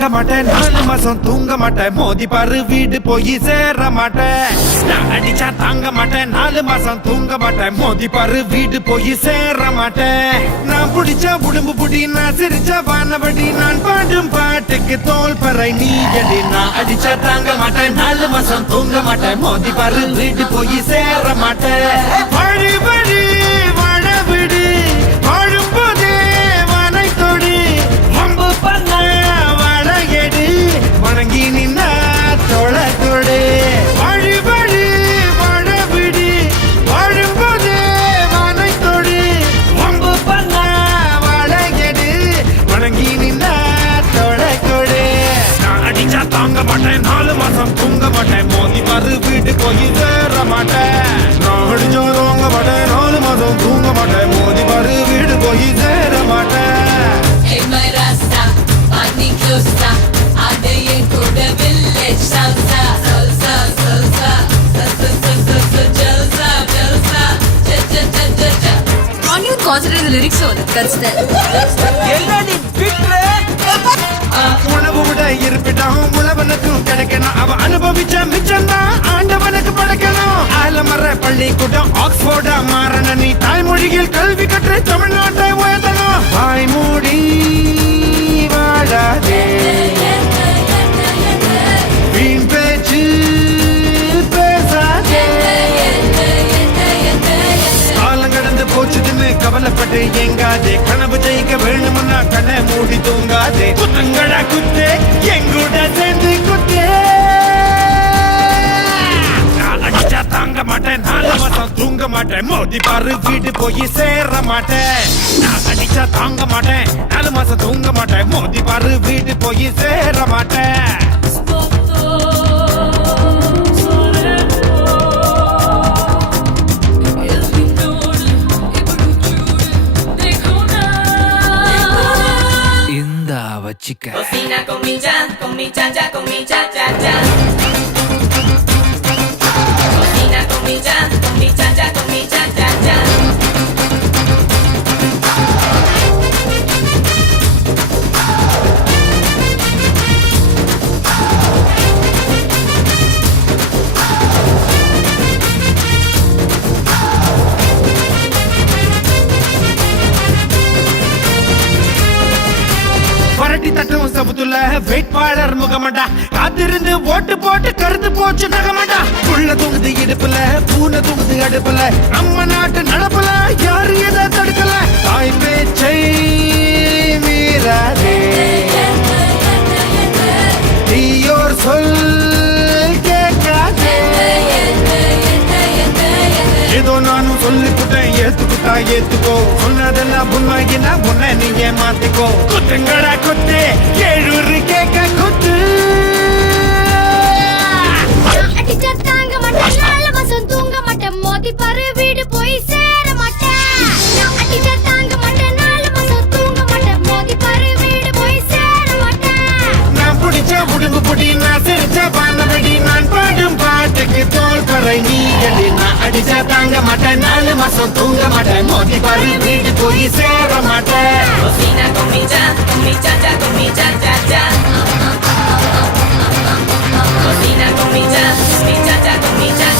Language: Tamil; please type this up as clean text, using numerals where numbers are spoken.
தாங்க மாட்டேன் 4 மாசம் தூங்க மாட்டேன் மோதி பாரு வீடு போய் சேர மாட்டேன் நான் அடிச்சா தாங்க மாட்டேன் 4 மாசம் தூங்க மாட்டேன் மோதி பாரு வீடு போய் சேர மாட்டேன் நான் புடிச்சா உடம்பு புடி நான் சிரிச்சா வானபடி நான் பாடும் பாட்டுக்கு தோல் பறை நீ அடி நான் அடிச்சா தாங்க மாட்டேன் 4 மாசம் தூங்க மாட்டேன் மோதி பாரு வீடு போய் சேர மாட்டேன் வழி வழி வாழ விடு வாழும் போதே வானை தொடு வம்பு பண்ண வளையடு வணங்கி நின்னா தொலை தொடு வழி வழி வாழ விடு வாழும் போதே வானை தொடு வம்பு பண்ண வளையடு வணங்கி நின்னா தொலை கொடு நான் அடிச்சா தாங்க மாட்டேன் 4 மாசம் தூங்க மாட்டேன் மோதி பாரு வீட்டு போய் சேர மாட்டேன் நான் அடிச்சா தாங்க மாட்டேன் 4 மாசம் தூங்க மாட்டேன் மோதி பாரு வீடு போய் சேர மாட்டேன் Hey my Rasta, money closer. Adaye kuda village salsa, salsa, salsa, salsa, salsa, salsa, jalsa, jalsa, ja ja ja ja ja. Can't you concentrate the lyrics on it? That's the. என்னடி பிட்ற உணவு விட இருப்பிடம் உழவனுக்கும் கிடைக்கணும் அவ அனுபவிச்ச மிச்சம்தான் ஆண்டவனுக்கு படைக்கணும் ஆலமர பள்ளிக்கூடம் ஆக்ஸ்போர்டா மாறன நீ தாய்மொழியில் கல்வி கற்று தமிழ்நாட்டை உயர்த்தணும் வாய் மூடி வாழாதே வீண் பேச்சு பேசாதே காலம் கடந்து போச்சுதுன்னு கவலைப்பட்டு எங்காதே கனவு ஜெயிக்க வேணும்னா கண்ணை மூடி தூங்காதே குத்துங்கடா குத்து எங்கூட சேர்ந்து குத்து நான் அடிச்சா தாங்க மாட்டேன் 4 மாசம் தூங்க மாட்டேன் மோதி பாரு வீடு போய் சேர மாட்டேன் நான் அடிச்சா தாங்க மாட்டேன் 4 மாசம் தூங்க மாட்டேன் மோதி பாரு வீடு போய் சேர மாட்டேன் வச்சிக்க Cocina con mi cha cha, con mi cha cha cha. Cocina con mi cha cha, con mi cha cha cha. வரட்டி தட்டும் சபுத்துல வேட்பாளர் முகமண்டா காத்திருந்து ஓட்டு போட்டு கருத்து போச்சு நகமண்டா புள்ள தூங்குது இடுப்புல பூனை தூங்குது அடுப்புல நம்ம நாட்டு நடப்புல யாரு எதை தடுக்கல தாய் பேச்சை மீறாதே தீயோர் சொல் கேட்காதே ஏதோ நானும் சொல்லிக்கிட்டேன் ஏத்துக்கிட்டா ஏத்துக்கோ சொன்னதெல்லாம் உண்மையினா உன்னை நீ ஏமாத்திக்கோ குத்துங்கடா குத்து கேழூரு கேட்க குத்து அடிச்சா தாங்க மாட்டேன் 4 மாசம் தூங்க மாட்டேன் மோதி பாரு வீடு போய் சேர மாட்டேன் நான் அடிச்சா தாங்க மாட்டேன் 4 மாசம் தூங்க மாட்டேன் மோதி பாரு வீடு போய் சேர மாட்டேன் நான் பிடிச்ச உடம்பு புடி நான் சிரிச்ச பானபடி நான் பாடும் பாட்டுக்கு தோல் பறை நீ அடி நான் அடிச்சா தாங்க மாட்டேன் 4 மாசம் தூங்க மாட்டேன் மோதி பாரு வீடு போய் சேர மாட்டேன் Cocina con mi cha cha, con mi cha cha cha. Cocina con mi cha cha, con mi cha cha.